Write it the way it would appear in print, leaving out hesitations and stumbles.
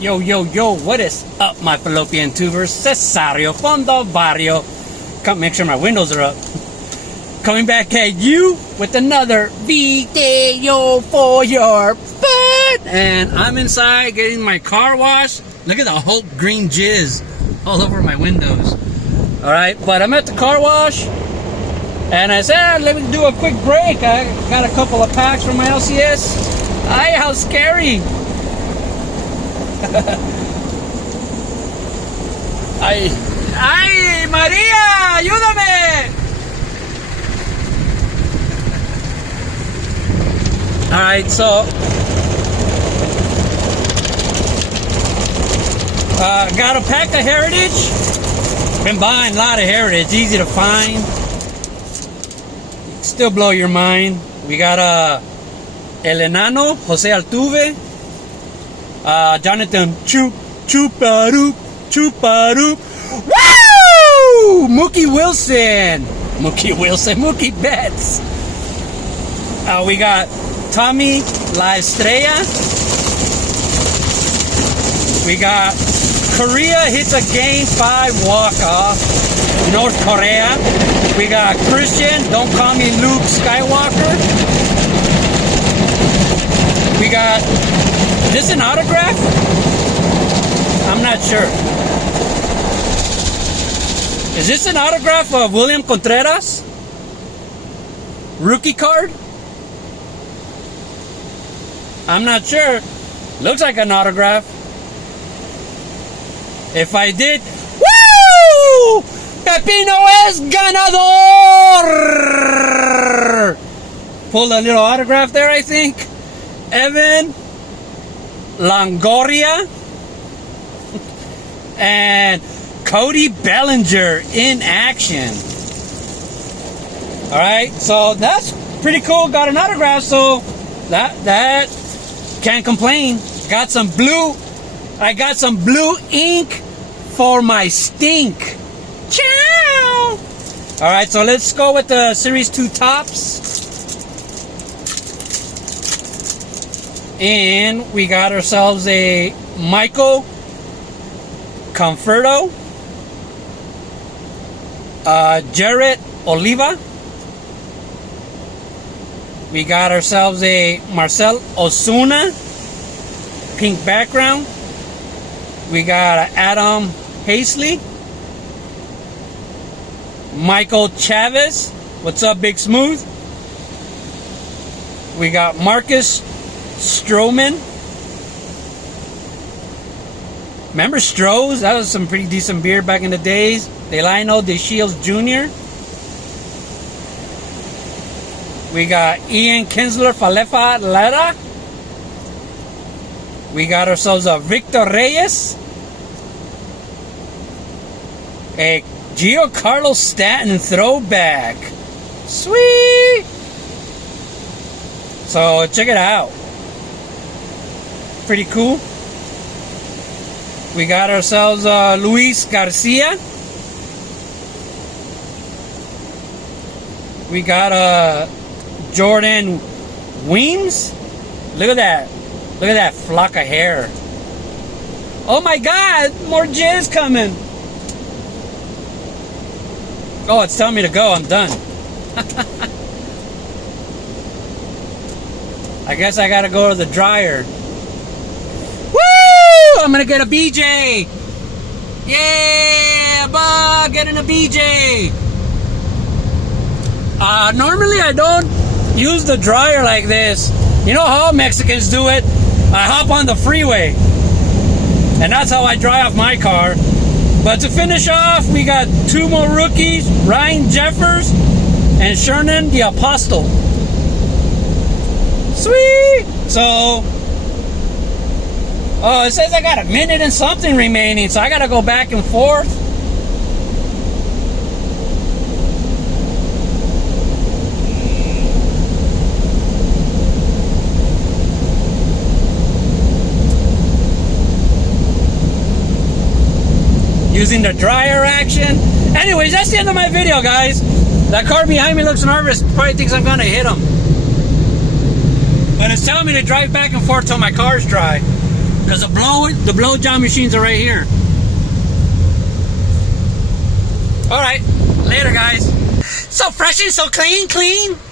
Yo, yo, yo, what is up, my fallopian tubers? Cesario from the barrio. Come make sure my windows are up. Coming back at you with another video for your butt. And I'm inside getting my car washed. Look at the Hulk green jizz all over my windows. Alright, but I'm at the car wash. And I said, let me do a quick break. I got a couple of packs from my LCS. Ay, how scary. Ay, ay, María, ayúdame. All right, so got a pack of Heritage. Been buying a lot of Heritage, easy to find. Still blow your mind. We got El Enano, Jose Altuve. Jonathan Chuparoop. Woo! Mookie Wilson, Mookie Betts. We got Tommy La Estrella. We got Korea hits a game 5 walk-off. North Korea. We got Christian, don't call me Luke Skywalker. We got, is this an autograph? I'm not sure. Is this an autograph of William Contreras? Rookie card? I'm not sure. Looks like an autograph. If I did, woo! Pepino es ganador! Pull a little autograph there, I think. Evan Longoria and Cody Bellinger in action. All right, so that's pretty cool. Got an autograph, so that can't complain. Got some blue. I got some blue ink for my stink. Ciao. All right, so let's go with the Series 2 Tops. And we got ourselves a Michael Conforto, Jared Oliva. We got ourselves a Marcell Ozuna, pink background. We got Adam Hazley, Michael Chavez. What's up, Big Smooth? We got Marcus Stroman. Remember Strohs? That was some pretty decent beer back in the days. Delino De Shields Jr. We got Ian Kinsler Falefa Lara. We got ourselves a Victor Reyes. A Giancarlo Stanton throwback. Sweet! So check it out. Pretty cool. We got ourselves Luis Garcia. We got Jordan Weems. Look at that. Look at that flock of hair. Oh my God, more jizz coming. Oh, it's telling me to go. I'm done. I guess I gotta go to the dryer. Woo! I'm gonna get a BJ. Yeah, bug, getting a BJ. Normally I don't use the dryer like this. You know how Mexicans do it? I hop on the freeway, and that's how I dry off my car. But to finish off, we got 2 more rookies, Ryan Jeffers and Sherman the Apostle. Sweet! So, it says I got a minute and something remaining, so I gotta go back and forth. Using the dryer action. Anyways, that's the end of my video, guys. That car behind me looks nervous. Probably thinks I'm gonna hit him. But it's telling me to drive back and forth till my car's dry. Because the blow job machines are right here. All right, later guys. So fresh and so clean.